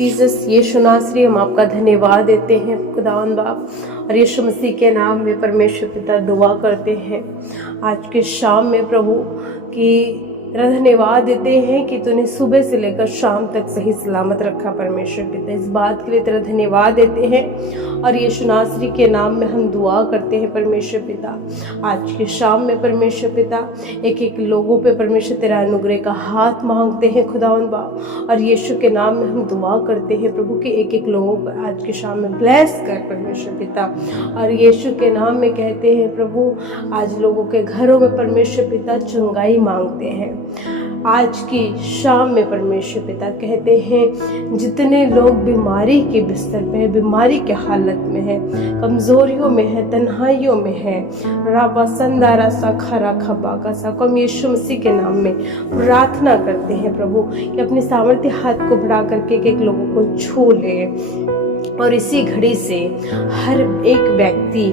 Jesus यीशु नासरी, हम आपका धन्यवाद देते हैं खुदावंद बाप, और यीशु मसीह के नाम में परमेश्वर पिता दुआ करते हैं आज के शाम में प्रभु की तेरा धन्यवाद देते हैं कि तूने सुबह से लेकर शाम तक सही सलामत रखा। परमेश्वर पिता इस बात के लिए तेरा धन्यवाद देते हैं और यीशु नासरी के नाम में हम दुआ करते हैं परमेश्वर पिता। आज के शाम में परमेश्वर पिता एक एक लोगों पे परमेश्वर तेरा अनुग्रह का हाथ मांगते हैं खुदावंद बाप, और यीशु के नाम में हम दुआ करते हैं प्रभु के एक एक लोगों पर आज के शाम में ब्लेस कर परमेश्वर पिता। और यीशु के नाम में कहते हैं प्रभु आज लोगों के घरों में परमेश्वर पिता चंगाई मांगते हैं। आज की शाम में परमेश्वर पिता कहते हैं जितने लोग बीमारी के बिस्तर पे है, बीमारी के हालत में है, कमजोरियों में है, तन्हाइयों में है, राबा संदारा सा खरा खबा का सा को हम यीशु मसीह के नाम में प्रार्थना करते हैं प्रभु कि अपने सामर्थ्य हाथ को बढ़ा करके एक लोगों को छू ले और इसी घड़ी से हर एक व्यक्ति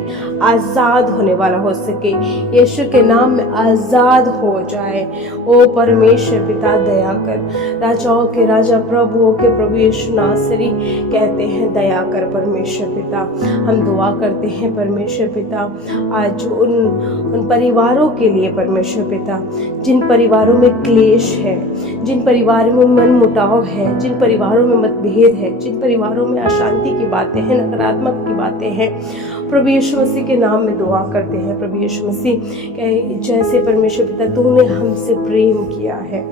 आज़ाद होने वाला हो सके, यीशु के नाम में आज़ाद हो जाए। ओ परमेश्वर पिता दया कर, राजाओं के राजा प्रभुओं के प्रभु यीशु नासरी कहते हैं दया कर परमेश्वर पिता। हम दुआ करते हैं परमेश्वर पिता आज उन परिवारों के लिए परमेश्वर पिता जिन परिवारों में क्लेश है, जिन परिवारों में मन मुटाव है, जिन परिवारों में मतभेद है, जिन परिवारों में अशांति की बातें हैं, नकारात्मक की बातें हैं, प्रभु यीशु मसीह के नाम में दुआ करते हैं। प्रभु यीशु मसीह जैसे परमेश्वर पिता तूने हमसे प्रेम किया है,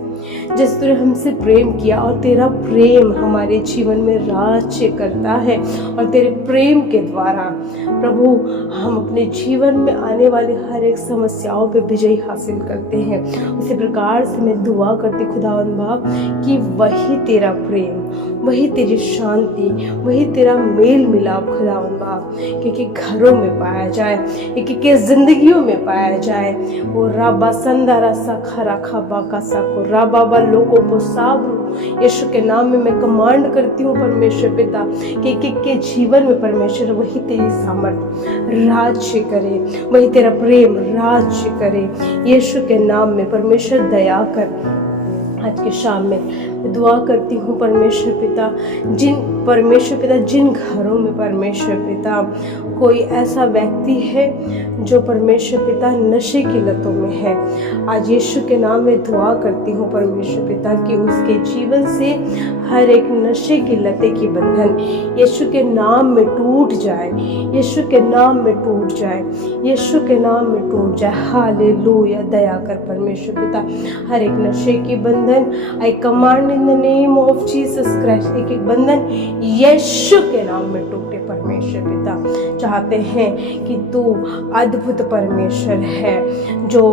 जैसे तूने हमसे प्रेम किया और तेरा प्रेम हमारे जीवन में राज्य करता है, और तेरे प्रेम के द्वारा प्रभु हम अपने जीवन में आने वाले हर एक समस्याओं पे विजय हासिल करते हैं। उसी प्रकार से मैं दुआ करती खुदावंद बाप कि वही तेरा प्रेम, वही तेरी शांति, वही तेरा मेल मिलाप खुदावंद बाप कि घरों में पाया जाए, एक एक जिंदगियों में पाया जाए। वो राबा संदारा सा खरा खबा का सा को राबा लोगों को साब यीशु के नाम में मैं कमांड करती हूँ परमेश्वर पिता कि एक एक के जीवन में परमेश्वर वही तेरी सामर्थ्य राज्य करे, वही तेरा प्रेम राज्य करे। यीशु के नाम में परमेश्वर दया कर। आज के शाम में दुआ करती हूँ परमेश्वर पिता जिन घरों में परमेश्वर पिता कोई ऐसा व्यक्ति है जो परमेश्वर पिता नशे की लतों में है, आज यीशु के नाम में दुआ करती हूँ परमेश्वर पिता कि उसके जीवन से हर एक नशे की लते की बंधन यीशु के नाम में टूट जाए, यीशु के नाम में टूट जाए, यीशु के नाम में टूट जाए। हालेलुया, दया कर परमेश्वर पिता हर एक नशे की बंधन आई command in the name of Jesus Christ, एक एक बंधन यीशु के नाम में टूटे परमेश्वर पिता। चाहते हैं कि तू अद्भुत परमेश्वर है जो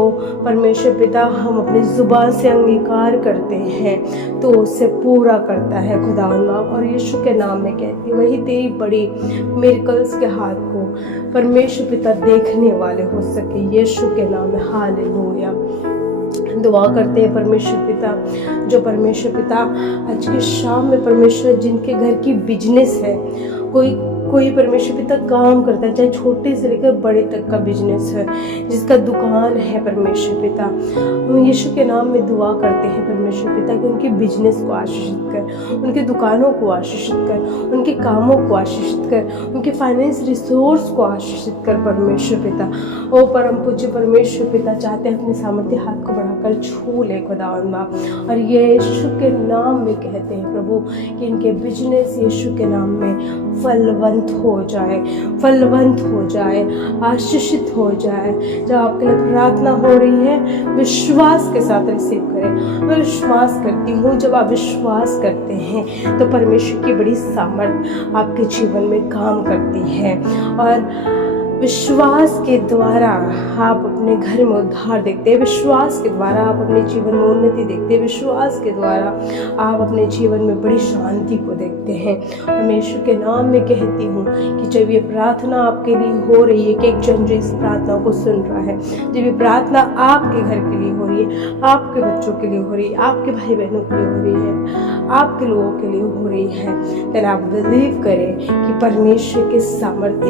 परमेश्वर पिता हम अपनी जुबान से अंगीकार करते हैं तो उससे पूरा करता है खुदावंद बाप। और यीशु के नाम में कहती वही तेरी बड़ी मिरेकल्स के हाथ को परमेश्वर पिता देखने वाले हो सके, यीशु के नाम में। हालेलुया, दुआ करते हैं परमेश्वर पिता जो परमेश्वर पिता आज के शाम में परमेश्वर जिनके घर की बिजनेस है, कोई परमेश्वर पिता काम करता है, चाहे छोटे से लेकर बड़े तक का बिजनेस है, जिसका दुकान है परमेश्वर पिता, हम यीशु के नाम में दुआ करते हैं परमेश्वर पिता कि उनके बिजनेस को आशीषित कर, उनके दुकानों को आशीषित कर, उनके कामों को आशीषित कर, उनके फाइनेंस रिसोर्स को आशीषित कर परमेश्वर पिता। ओ परम पूज्य परमेश्वर पिता चाहते हैं अपने सामर्थ्य हाथ को बढ़ाकर छू ले खुदावंद बाप, और यीशु के नाम में कहते हैं प्रभु कि इनके बिजनेस यीशु के नाम में फलवंत हो जाए, फलवंत हो जाए, आशीषित हो जाए। जब आपके लिए प्रार्थना हो रही है विश्वास के साथ रिसीव करें। मैं विश्वास करती हूँ जब आप विश्वास करते हैं तो परमेश्वर की बड़ी सामर्थ आपके जीवन में काम करती है, और विश्वास के द्वारा आप अपने घर में उद्धार देखते हैं, विश्वास के द्वारा आप अपने जीवन में उन्नति देखते हैं, विश्वास के द्वारा आप अपने जीवन में बड़ी शांति को देखते हैं। और मैं यीशु के नाम में कहती हूँ कि जब ये प्रार्थना आपके लिए हो रही है, कि एक जन जो इस प्रार्थना को सुन रहा है, जब ये प्रार्थना आपके घर के लिए हो रही है, आपके बच्चों के लिए हो रही है, आपके भाई बहनों के लिए हो रही है, आपके लोगों के लिए हो रही है। देन आप बिलीव करें कि परमेश्वर के सामर्थ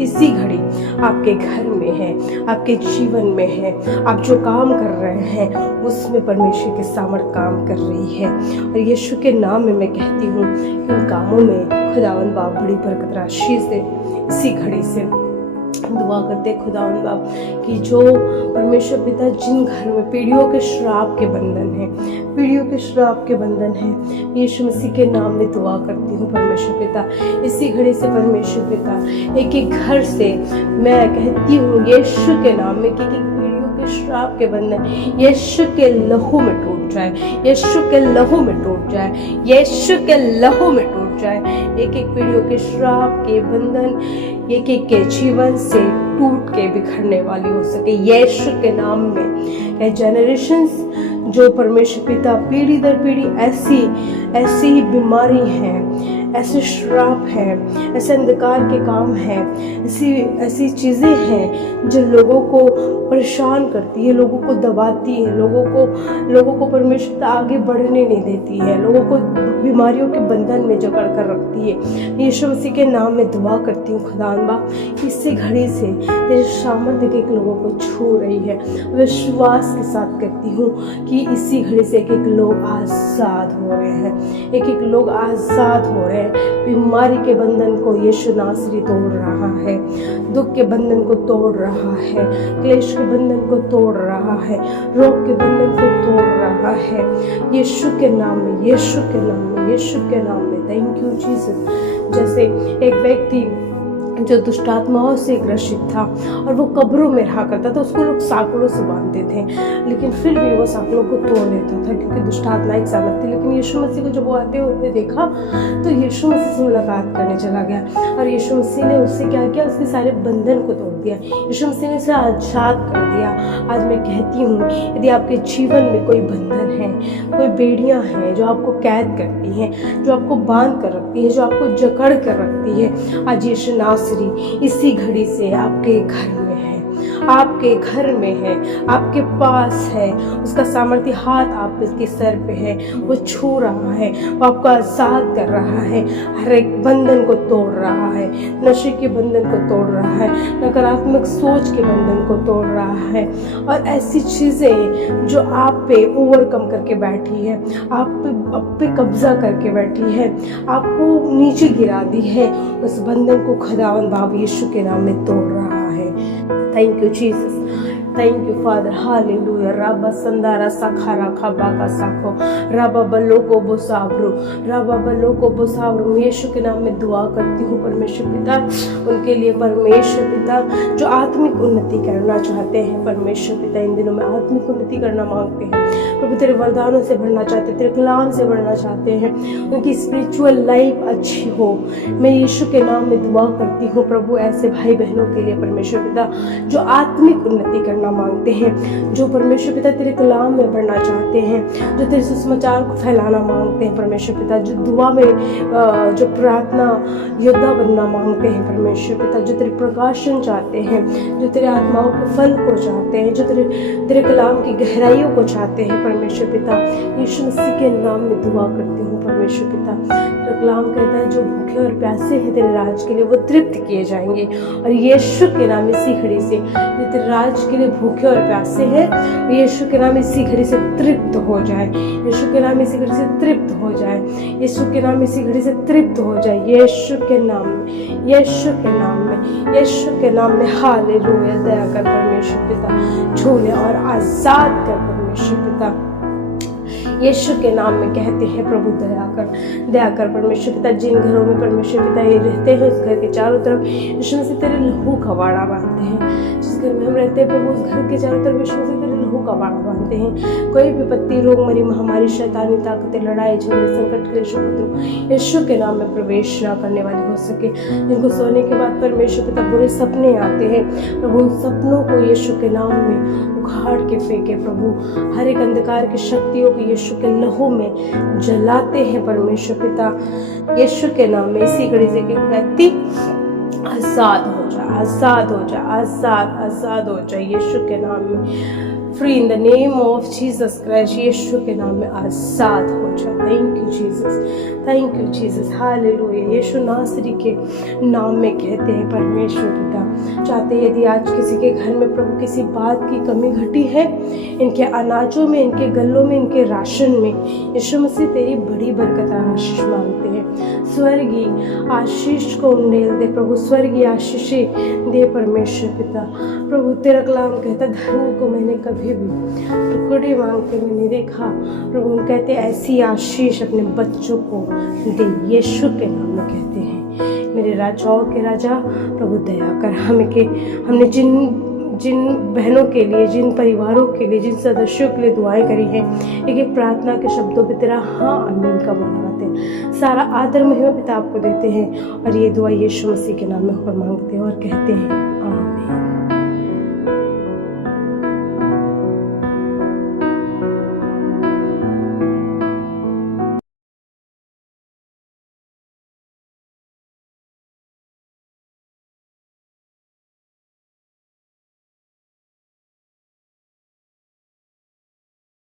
इसी घड़ी आपके घर में है, आपके जीवन में है। आप जो काम कर रहे हैं उसमें परमेश्वर के सामर्थ काम कर रही है। और यीशु के नाम में मैं कहती हूँ कि उन कामों में खुदावंद बाप बड़ी बरकत राशि से इसी घड़ी से दुआ करते खुदावंद बाप कि जो परमेश्वर पिता जिन घर में पीढ़ियों के श्राप के बंधन है, पीढ़ियों के श्राप के बंधन है, यीशु मसीह के नाम में दुआ करती हूँ परमेश्वर पिता इसी घड़ी से। परमेश्वर पिता एक एक घर से मैं कहती हूँ यीशु के नाम में कि पीढ़ियों के श्राप के बंधन यीशु के लहू में टूट जाए, यीशु के लहू में टूट जाए, यीशु के लहू में टूट जाए। एक एक पीढ़ियों के श्राप के बंधन एक एक के जीवन से टूट के बिखरने वाली हो सके यीशु के नाम में। जनरेशंस जो परमेश्वर पिता पीढ़ी दर पीढ़ी ऐसी बीमारी है, ऐसे श्राप हैं, ऐसे अंधकार के काम हैं, ऐसी चीज़ें हैं जो लोगों को परेशान करती है, लोगों को दबाती है, लोगों को परमेश्वर आगे बढ़ने नहीं देती है, लोगों को बीमारियों के बंधन में जकड़ कर रखती है। यीशु मसीह के नाम में दुआ करती हूँ खुदावंद इसी घड़ी से तेरे सामर्थ्य के लोगों को छू रही है। विश्वास के साथ कहती हूँ कि इसी घड़ी से एक एक लोग आज़ाद हो रहे हैं, एक एक लोग आज़ाद हो रहे हैं। बीमारी के बंधन को यीशु नासरी तोड़ रहा है, दुख के बंधन को तोड़ रहा है, क्लेश के बंधन को तोड़ रहा है, रोग के बंधन को तोड़ रहा है यीशु के नाम में, यीशु के नाम में, यीशु के नाम में। Thank you Jesus. जैसे एक व्यक्ति जो दुष्ट आत्माओं से ग्रसित था और वो कब्रों में रहा करता था, उसको लोग साकड़ों से बांधते थे, लेकिन फिर भी वो साकड़ों को तोड़ लेता था क्योंकि दुष्ट आत्मा एक सामर्थ थी। लेकिन यीशु मसीह को जब वो आते हुए देखा तो यीशु मसीह से मुलाकात करने चला गया और यीशु मसीह ने उससे क्या किया, उसके सारे बंधन को तोड़ दिया, यीशु मसीह ने उसे आजाद कर दिया। आज मैं कहती हूँ यदि आपके जीवन में कोई बंधन है, कोई बेड़ियाँ हैं जो आपको कैद करती हैं, जो आपको बांध कर रखती है, जो आपको जकड़ कर रखती है, आज यीशु नासरी इसी घड़ी से आपके घर में है, आपके घर में है, आपके पास है। उसका सामर्थ्य हाथ आपके सर पे है, वो छू रहा है, वो आपको आजाद कर रहा है, हर एक बंधन को तोड़ रहा है, नशे के बंधन को तोड़ रहा है, नकारात्मक सोच के बंधन को तोड़ रहा है और ऐसी चीज़ें जो आप पे ओवरकम करके बैठी है, आप पे कब्जा करके बैठी है, आपको नीचे गिरा दी है, उस बंधन को खुदावंद बाप यीशु के नाम में तोड़ रहा है। Thank you, Jesus. Thank you, Father. Hallelujah. Rabba sandara sakhara khabaka sakho. Rabba baloko bosabru. Rabba baloko bosabru. यीशु के नाम में दुआ करती हूँ परमेश्वर पिता उनके लिए। परमेश्वर पिता जो आत्मिक उन्नति करना चाहते हैं, परमेश्वर पिता इन दिनों में आत्मिक उन्नति करना मांगते हैं प्रभु, तेरे वरदानों से बढ़ना चाहते हैं, तेरे कलाम से बढ़ना चाहते हैं, उनकी स्पिरिचुअल लाइफ अच्छी हो। मैं यीशु के नाम में दुआ करती हूँ प्रभु ऐसे भाई बहनों के लिए परमेश्वर पिता जो आत्मिक उन्नति करना मांगते हैं, जो परमेश्वर पिता तेरे कलाम में बढ़ना चाहते हैं, जो तेरे सुसमाचार को फैलाना मांगते हैं परमेश्वर पिता, जो दुआ में जो प्रार्थना योद्धा बनना मांगते हैं परमेश्वर पिता, जो तेरे प्रकाशन चाहते हैं, जो तेरे आत्माओं के फल को चाहते हैं, जो तेरे कलाम की गहराइयों को चाहते हैं परमेश्वर पिता, यीशु मसीह के नाम में दुआ करती हूँ परमेश्वर पिता। तेरा कलाम कहता है जो भूखे और प्यासे हैं तेरे राज के लिए वो तृप्त किए जाएंगे, और यीशु के नाम इसी घड़ी से जो तेरे राज के लिए भूखे और प्यासे हैं यीशु के नाम इसी घड़ी से तृप्त हो जाए, यीशु के नाम इसी घड़ी से तृप्त हो जाए, यीशु के नाम इसी घड़ी से तृप्त हो जाए, यीशु के नाम में, यीशु के नाम में, यीशु के नाम में। हालेलुया। दया कर परमेश्वर पिता, छूने और आजाद कर परमेश्वर पिता, यीशु के नाम में कहते हैं प्रभु दया कर परमेश्वर पिता। जिन घरों में परमेश्वर पिता ये रहते हैं उस घर के चारों तरफ यीशु मसीह तेरे लहू का वाड़ा बांधते हैं। जिस घर में हम रहते हैं प्रभु उस घर के चारों तरफ यीशु मसीह तेरे लहू का वाड़ा बांधते हैं। कोई विपत्ति, रोग, मरी, महामारी, शैतानी ताकतें, लड़ाई झगड़े, संकट, क्लेश, उपद्रव यीशु के नाम में प्रवेश ना करने वाली हो सके। जिनको सोने के बाद परमेश्वर पिता बुरे सपने आते हैं प्रभु, उन सपनों को यीशु के नाम में उखाड़ के फेंके प्रभु, हर एक अंधकार की शक्तियों को यीशु के लहू में जलाते हैं परमेश्वर पिता, यीशु के नाम में। इसी घड़ी से एक व्यक्ति आजाद हो जाए, आजाद हो जाए, आजाद हो जाए यीशु के नाम में। Free in the name of Jesus Christ. यीशु के नाम में आज़ाद हो जाए। Thank you Jesus, thank you Jesus, hallelujah. यीशु नासरी के नाम में कहते हैं परमेश्वर पिता, चाहते यदि आज किसी के घर में प्रभु किसी बात की कमी घटी है, इनके अनाजों में, इनके गल्लों में, इनके राशन में, यीशु मसीह तेरी बड़ी बरकत आशीष मांगते हैं। स्वर्गीय आशीष को उंडेल दे प्रभु, स्वर्गीय आशीष दे परमेश्वर पिता। प्रभु तेरा कलाम कहता, धर्म को मैंने कभी भी टुकड़े मांगते हुए नहीं देखा। प्रभु हम कहते ऐसी आशीष अपने बच्चों को दे, यीशु के नाम में कहते हैं। मेरे राजाओं के राजा प्रभु दया कर, हमने जिन बहनों के लिए, जिन परिवारों के लिए, जिन सदस्यों के लिए दुआएं करी हैं, एक एक प्रार्थना के शब्दों पे तेरा हाँ आमीन का मनाते हैं। सारा आदर महिमा पिता आपको देते हैं और ये दुआ यीशु मसीह के नाम में होकर मांगते हैं और कहते हैं